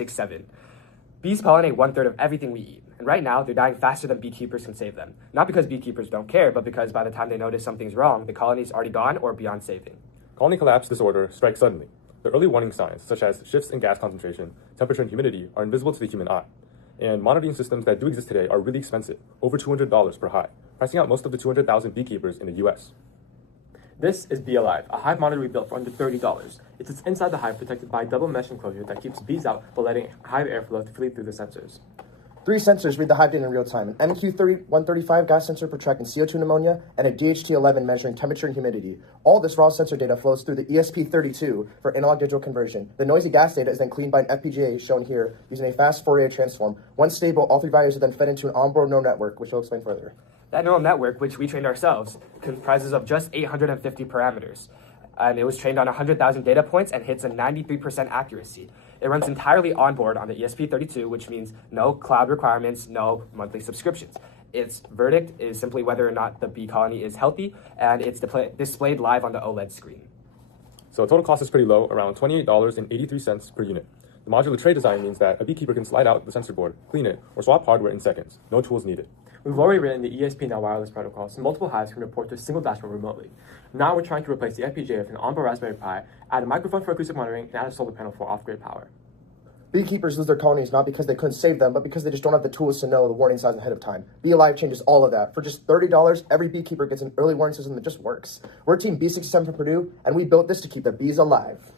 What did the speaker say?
B67. Bees pollinate 1/3 of everything we eat, and right now they're dying faster than beekeepers can save them. Not because beekeepers don't care, but because by the time they notice something's wrong, the colony's already gone or beyond saving. Colony collapse disorder strikes suddenly. The early warning signs, such as shifts in gas concentration, temperature, and humidity, are invisible to the human eye. And monitoring systems that do exist today are really expensive, over $200 per hive, pricing out most of the 200,000 beekeepers in the US. This is Bee Alive, a hive monitor we built for under $30. It sits inside the hive protected by a double mesh enclosure that keeps bees out while letting hive airflow freely through the sensors. 3 sensors read the hive data in real time: an MQ135 gas sensor for tracking CO2 pneumonia, and a DHT11 measuring temperature and humidity. All this raw sensor data flows through the ESP32 for analog digital conversion. The noisy gas data is then cleaned by an FPGA shown here using a fast Fourier transform. Once stable, all 3 values are then fed into an onboard neural network, which we'll explain further. That neural network, which we trained ourselves, comprises of just 850 parameters. And it was trained on 100,000 data points and hits a 93% accuracy. It runs entirely on board on the ESP32, which means no cloud requirements, no monthly subscriptions. Its verdict is simply whether or not the bee colony is healthy, and it's displayed live on the OLED screen. So total cost is pretty low, around $28.83 per unit. The modular tray design means that a beekeeper can slide out the sensor board, clean it, or swap hardware in seconds. No tools needed. We've already written the ESP-NOW wireless protocol, so multiple hives can report to a single dashboard remotely. Now we're trying to replace the FPGA with an onboard Raspberry Pi, add a microphone for acoustic monitoring, and add a solar panel for off-grid power. Beekeepers lose their colonies not because they couldn't save them, but because they just don't have the tools to know the warning signs ahead of time. Bee Alive changes all of that. For just $30, every beekeeper gets an early warning system that just works. We're Team B67 from Purdue, and we built this to keep the bees alive.